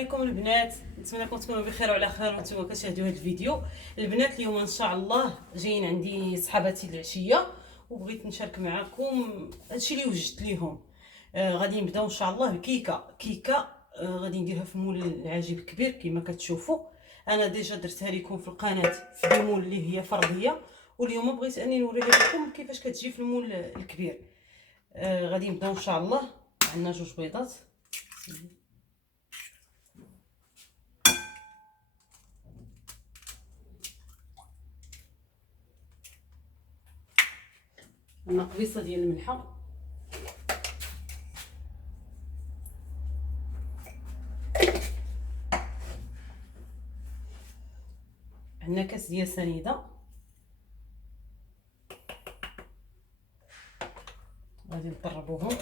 عليكم البنات، نتمنىكم تكونوا بخير وعلى خير وانتم كتشاهدوا هذا الفيديو. البنات اليوم ان شاء الله جايين عندي صحاباتي العشيه وبغيت نشارك معكم هادشي اللي وجدت ليهم. غادي نبداو ان شاء الله بكيكه غادي نديرها في مول العجيب كبير كما كتشوفوا. انا ديجا درتها لكم في القناه في دي مول اللي هي فرديه، واليوم بغيت اني نوريها لكم كيفاش كتجي في المول الكبير. غادي نبداو ان شاء الله. عندنا جوج بيضات، عندنا قبيصه ديال الملحه، عندنا كاس ديال سنيده، غادي نطربوهم.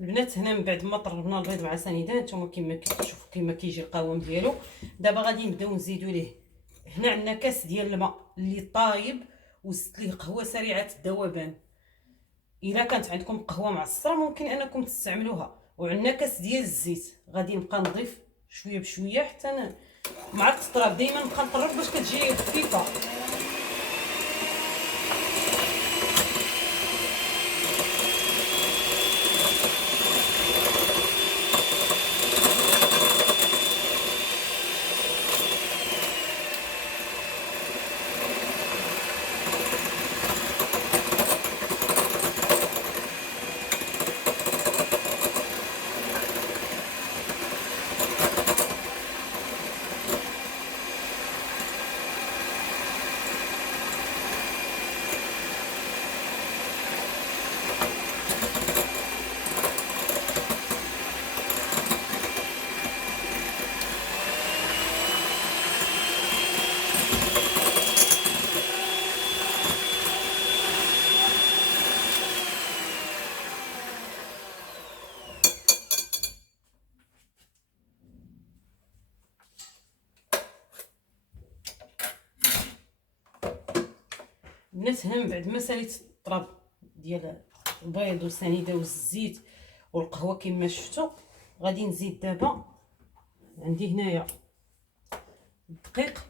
البنات هنا من بعد ما طربنا البيض مع سنيده نتوما كما كتشوفوا كما كيجي القوام ديالو. دابا غادي نبداو نزيدوا ليه. هنا عندنا كاس ديال الماء اللي طايب وزدت ليه قهوه سريعه الذوبان. الا كانت عندكم قهوه معصره ممكن انكم تستعملوها. وعندنا كاس ديال الزيت، غادي نبقى نضيف شويه بشويه حتى مع التطراب. دائما نبقى نطرب باش كتجي خفيفه. البنات هنا من بعد ما ساليت الطراب ديال البيض والسنيده والزيت والقهوه كما شفتوا، غادي نزيد دابا. عندي هنايا الدقيق،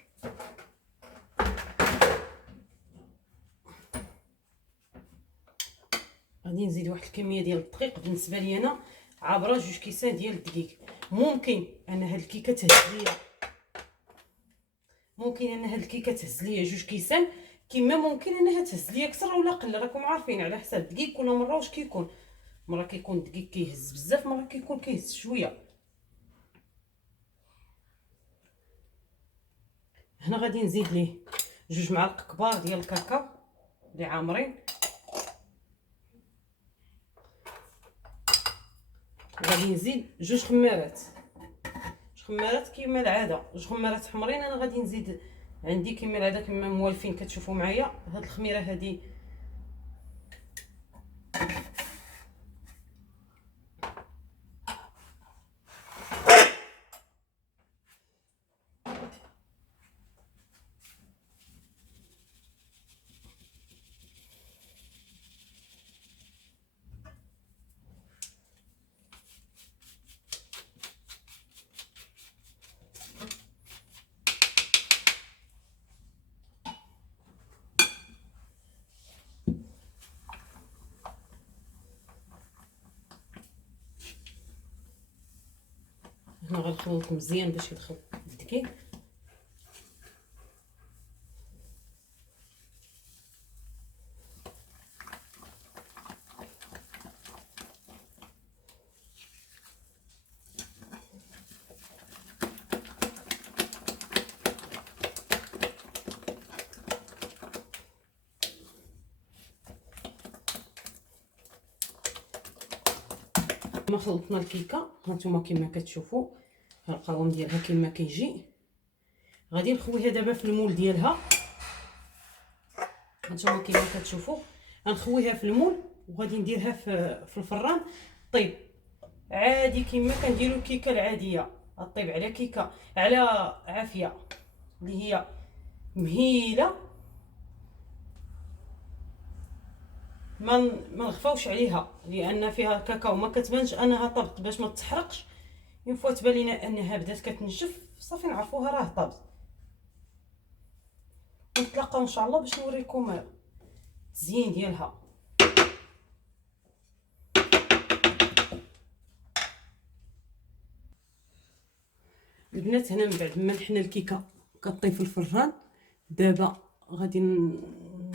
غادي نزيد واحد الكميه ديال الدقيق. بالنسبه لي انا عابره 2 كيسان ديال الدقيق. ممكن انا هاد الكيكه تهز ليا 2 كيسان، كما ممكن انها تهز ليا اكثر ولا قل. راكم عارفين على حساب الدقيق كل مره واش كيكون. مره كيكون الدقيق كيهز بزاف، مره كيكون كيهز شويه. هنا غادي نزيد ليه 2 معالق كبار ديال الكاكاو اللي عامرين. غادي نزيد 2 خمارات كما العاده، 2 خمارات حمرين. انا غادي نزيد عندي كما العاده كما موالفين كتشوفوا معايا هاد الخميره هادي. هنا غنخلط مزيان باش يدخل الدقيق. ما خلطنا الكيكه، هانتوما كما كتشوفوا ها القوام ديالها كما كيجي. غادي نخويها دابا في المول ديالها، هانتوما كما كتشوفوا غنخويها في المول وغادي نديرها في الفران طيب عادي كما كنديروا الكيكه العاديه. طيب على كيكه على عافيه اللي هي مهيله، ما نخفاوش عليها لان فيها كاكاو ما كتبانش انها طابت باش ما تحرقش. من فوا تبان لينا انها بدات كتنشف صافي نعرفوها راه طابت. نتلاقاو ان شاء الله باش نوريكم التزيين ديالها. البنات هنا من بعد ما نحنا الكيكه كطيب في الفران، دابا غادي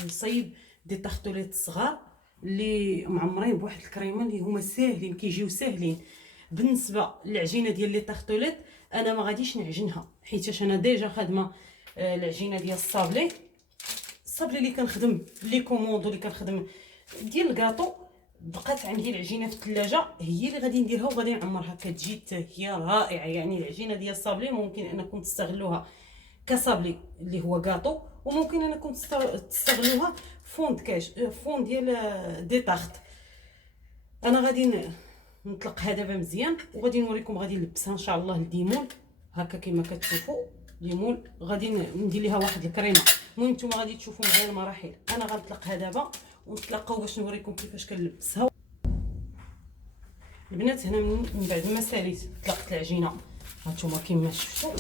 نصايب دي طاختوليت صغار اللي معمرين بواحد الكريمه اللي هما ساهلين كيجيو ساهلين. بالنسبه للعجينه ديال لي طاختوليت انا ما غاديش نعجنها حيتاش انا ديجا خادمه العجينه ديال الصابلي اللي كنخدم لي كوموند اللي كنخدم ديال الكاطو. بقات عندي العجينه في الثلاجه هي اللي غادي نديرها وغادي نعمرها، كتجي هي رائعه. يعني العجينه ديال الصابلي ممكن انكم تستغلوها كصابلي اللي هو كاطو، وممكن انكم تستغلوها فون كاش فون ديال دي طاخت. انا غادي نطلقها دابا مزيان وغادي نوريكم. غادي نلبسها ان شاء الله للديمول هكا كما كتشوفوا ليمول. غادي ندير ليها واحد الكريمه. المهم نتوما غادي تشوفوا معايا المراحل. انا غنطلقها دابا ونتلاقاو باش نوريكم كيفاش كنلبسها. البنات هنا من بعد ما ساليت طلقت العجينه هانتوما كما شفتوا.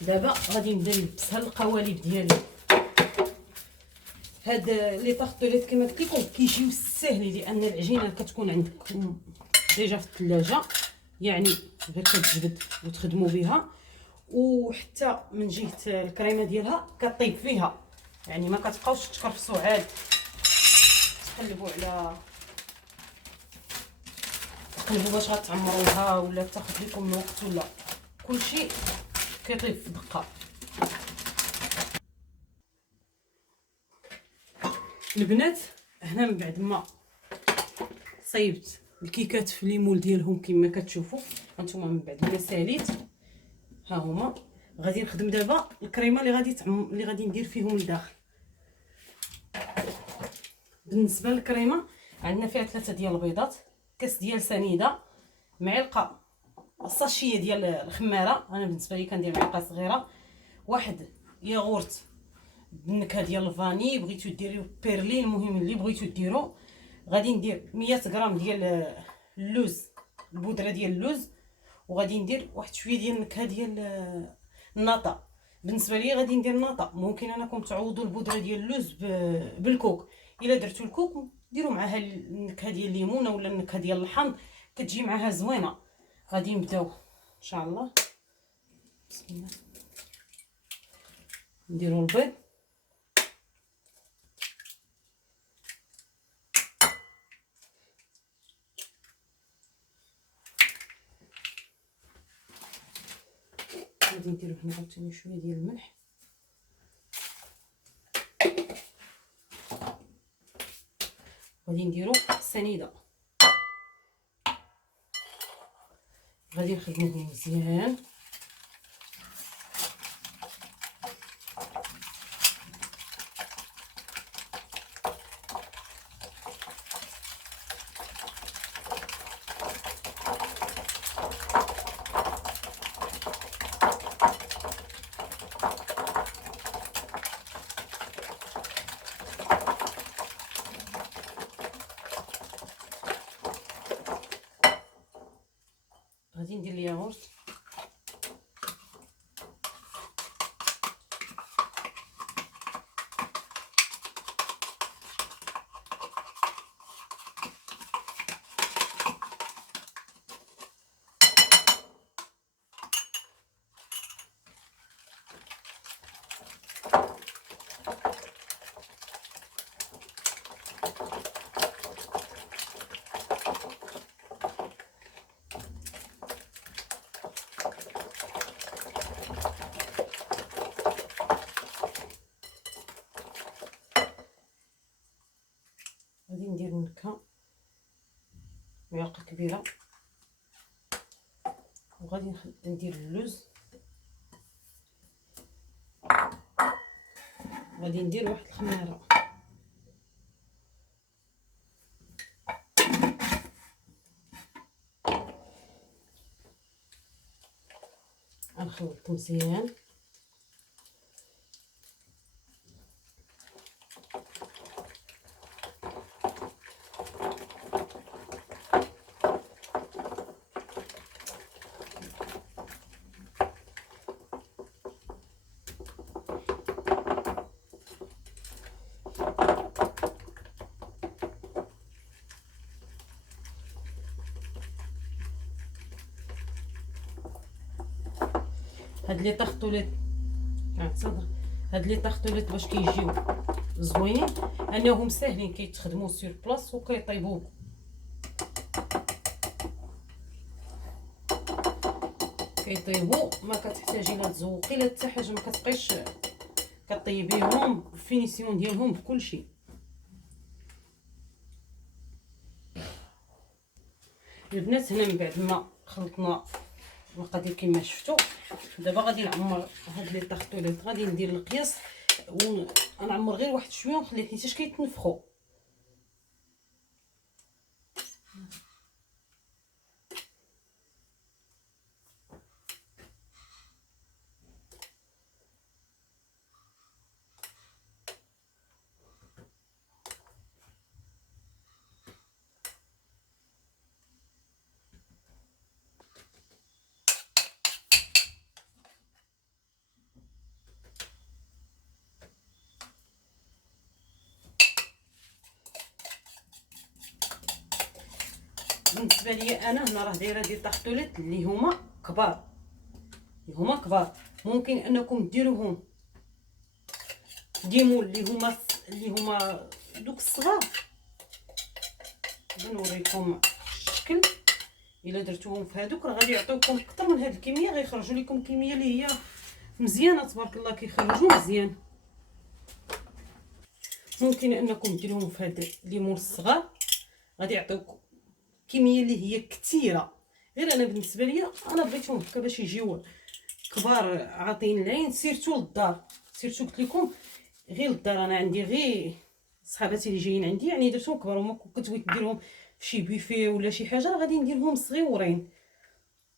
دابا غادي نبدا نلبسها القوالب ديالي. هاد لي طاختوليت كما قلت لكم كيجيو ساهلين لان العجينه كتكون عندكم ديجا في الثلاجه، يعني غير كتجبد وتخدموا بها. وحتى من جهه الكريمه ديالها كطيب فيها، يعني ما كتبقاوش تكرفسوا عاد تقلبوا باش غتعمروها ولا تاخذ لكم الوقت ولا كلشي كيطيب في دقه. البنات هنا من بعد ما صيبت الكيكات في ليمول ديالهم كما كتشوفوا هانتوما، من بعد ما ساليت ها هما غادي نخدم دابا الكريمه اللي غادي ندير فيهم لداخل. بالنسبه للكريمه عندنا فيها 3 ديال البيضات، كاس ديال سنيده، معلقه الساشيه ديال الخماره، انا بالنسبه لي كندير معلقه صغيره، واحد ياغورت بالنكهه ديال الفاني، بغيتو ديريو بيرلي المهم اللي بغيتو ديرو. غادي ندير 100 غرام ديال اللوز، البودره ديال اللوز، وغادي ندير واحد شويه ديال النكهه ديال الناطا. بالنسبه لي غادي ندير ناطا، ممكن انكم تعوضوا البودره ديال اللوز بالكوك. الا درتو الكوك ديروا معها النكهه ديال الليمونه ولا النكهه ديال الحامض كتجي معها زوينه. غادي نبداو ان شاء الله. بسم الله. نديروا البيض غادي نديرو هنا عاوتاني شويه ديال الملح، غادي نديرو السنيده، غادي نخدموهم مزيان. غادي ندير الياغورت، معلقه كبيره. وغادي ندير اللوز، غادي ندير واحد الخميره. غنخلط مزيان. هاد لي طاختولات صدر، هاد لي طاختولات باش كيجيو زوينين انهم ساهلين، كيتخدموا سور بلاص وكيطيبوا ما كتحتاجي لا تزوقي لا حتى حاجه، ما كتبقيش كطيبيهم الفينيسيون ديالهم بكلشي. البنات هنا من بعد ما خلطنا المقادير كما شفتوا، دابا غادي نعمر هاد لي طاختولات. غادي ندير القياس ونعمر غير واحد شويه ونخليه حتى كيتنفخوا. بالنسبه ليا انا هنا راه دايره دي طاختولات اللي هما كبار، ممكن انكم ديروهم ديمول اللي هما دوك الصغار. نوريكم الشكل. الا درتوهم في هذوك راه غادي يعطيوكم اكثر من هذه الكميه، غيخرجوا لكم كميه اللي هي مزيانه تبارك الله، كيخرجوا مزيان. ممكن انكم ديروهم في هاد الليمون الصغار، غادي يعطيوكم كميه اللي هي كثيره. غير انا بالنسبه ليا انا بغيتهم هكا باش يجيو كبار عاطين العين، سيرتو للدار. سيرتو قلت لكم غير للدار، انا عندي غير صحاباتي اللي جايين عندي، يعني درتهم كبار. وما كنت بغيت نديرهم في شي بيفي ولا شي حاجه، غادي نديرهم صغيورين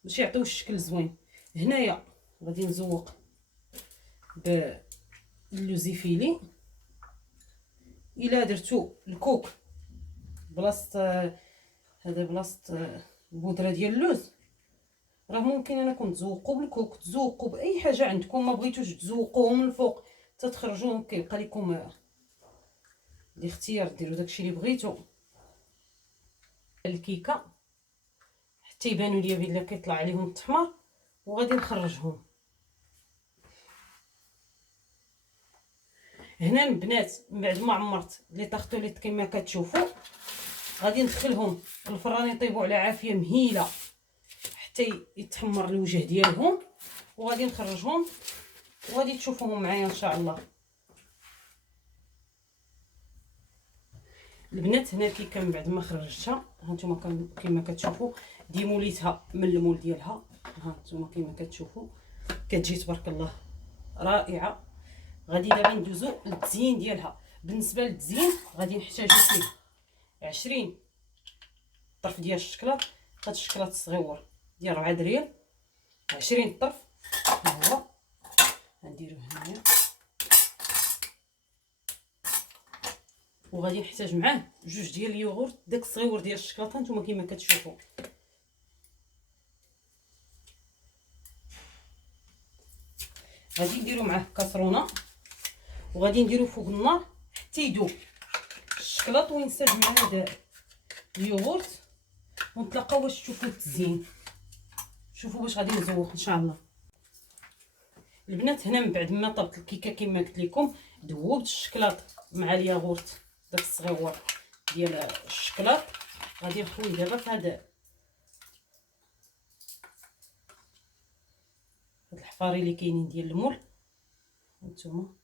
باش يعطيو الشكل زوين. هنايا غادي نزوق باللوزيفيلي. الا درتو الكوك بلاصه هذا بلاصه البودره ديال اللوز، راه ممكن انكم تزوقوا بالكوك، تزوقوا باي حاجه عندكم. ما بغيتوش تزوقوه من الفوق تتخرجوا، كيبقى لكم الاختيار ديروا داكشي اللي بغيتو. الكيكه حتى يبانوا ليا بلي كيطلع عليهم التحمر، وغادي نخرجهم. هنا البنات من بعد ما عمرت لي طاختوليط كما كتشوفوا، غادي ندخلهم في الفران يطيبوا على عافيه مهيله حتى يتحمر الوجه ديالهم، وغادي نخرجهم وغادي تشوفوهم معايا ان شاء الله. البنات هنا الكيكه من بعد ما خرجتها، ها نتوما كما كتشوفوا ديموليتها من المول ديالها. ها نتوما كما كتشوفوا كتجي تبارك الله رائعه. غادي دابا ندوزو للتزيين ديالها. بالنسبه للتزيين غادي نحتاجو فيه 20 طرف ديال الشكلاط. هاد الشكلاط الصغيور ديال 4 دريال، 20 طرف. ها هو غنديروه هنايا. وغادي نحتاج معاه 2 ديال اليوغورت داك الصغيور ديال الشكلاطه نتوما كما كتشوفوا. غادي نديرو معاه كاسرونه، وغادي نديرو فوق النار حتى يذوب الشكلاط وينسجم مع هذا اليوغورت. ونتلاقاو باش تشوفوا التزيين. شوفوا باش غادي نزوق ان شاء الله. البنات هنا من بعد ما طبت الكيكه كما قلت لكم، ذوبت الشكلاط مع الياغورت داك الصغيور ديال الشكلاط. غادي نخوي دابا في هاد الحفاري اللي كاينين ديال المول. هانتوما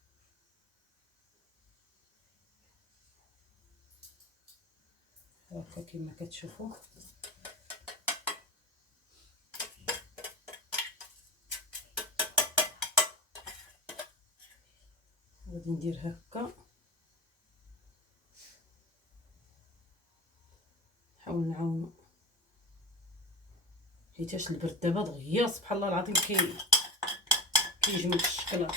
هكا كما كتشوفوا غادي ندير هكا، نحاول نعاونو حيتاش البرد دابا دغيا سبحان الله العظيم كيجمد الشكلاط.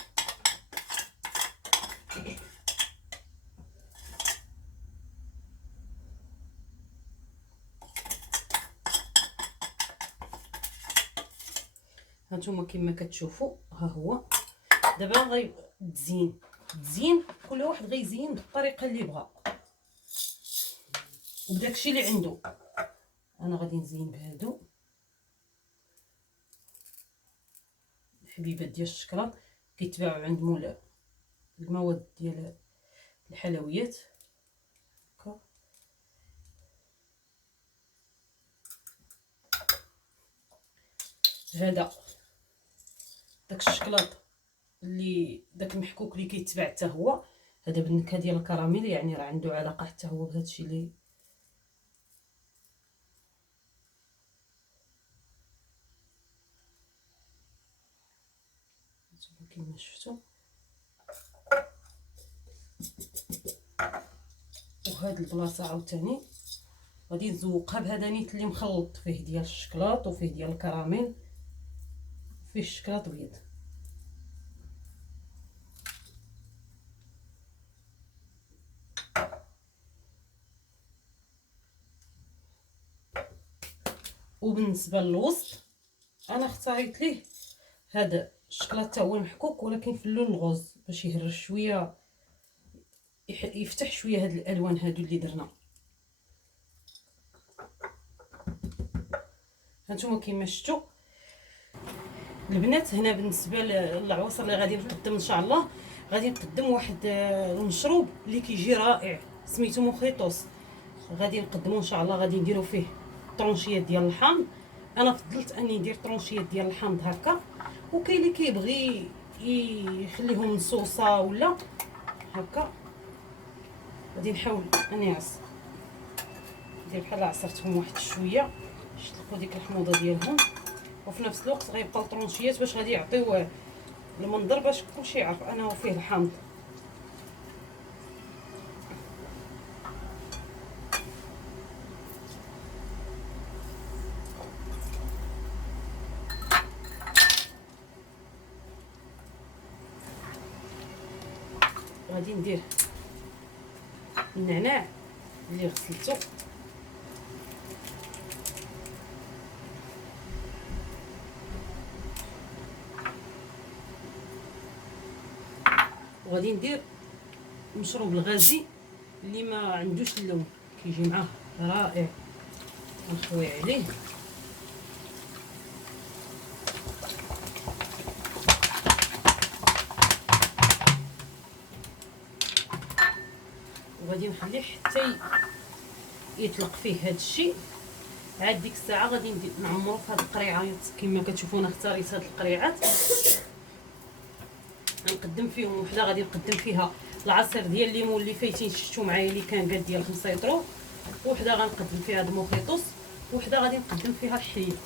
هانتوما كما كتشوفوا ها هو دابا غيتزين كل واحد غيزين بالطريقه اللي بغا وبداكشي اللي عنده. انا غادي نزين بهادو الحبيبات ديال الشكلاط كيتباعوا عند مولا المواد ديال الحلويات هكا. هذا داك الشكلاط اللي داك المحكوك اللي كيتباع حتى هو هذا بالنكهه ديال الكراميل، يعني راه عنده علاقه حتى هو بهذا الشيء اللي كما شفتوا. وهاد البلاصه عاوتاني غادي نزوقها بهذا نيت اللي مخلط فيه ديال الشكلاط وفيه ديال الكراميل وفيه الشكلاط بيض. وبالنسبه للوسط انا اختاريت ليه هذا الشكلاط حتى هو محكوك ولكن في اللون الغوز باش يهرش شويه، يفتح شويه هاد الالوان هادو اللي درنا. هانتوما كيما شفتوا البنات. هنا بالنسبه للعصير اللي غادي نقدم ان شاء الله، غادي نقدم واحد المشروب اللي كيجي رائع سميتو موخيطوس. غادي نقدمو ان شاء الله، غادي نديرو فيه طرونشيات ديال الحامض. انا فضلت اني ندير طرونشيات ديال الحامض هكا، وكاين اللي كيبغي يخليهم نصوصه ولا هكا. غادي نحاول اني ندير بحال عصرتهم واحد شويه باش تلقوا ديك الحموضه ديالهم، وفي نفس الوقت غيبقاو طرونشيات باش غادي يعطيو المنظر باش كلشي يعرف انه فيه الحامض. غادي ندير النعناع اللي غسلته، وغادي ندير المشروب الغازي اللي ما عندوش اللون كيجي معاه رائع، نخوي عليه. وغادي نخليه حتى يطلق فيه هذا الشيء. عاد ديك الساعه غادي نعمرو في هاد القريعات كما كتشوفوا. انا اختاريت هاد القريعات نقدم فيهم وحده غادي نقدم فيها العصير ديال الليمون اللي فايتين شفتوا معايا اللي كان قاد ديال 5 يطرو، وحده غنقدم فيها هاد الموخيطوس، وحده غادي نقدم فيها الحليب.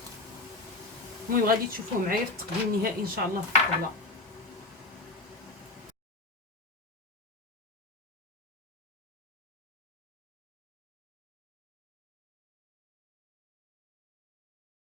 المهم غادي تشوفوه معايا في التقديم النهائي ان شاء الله في الطبله.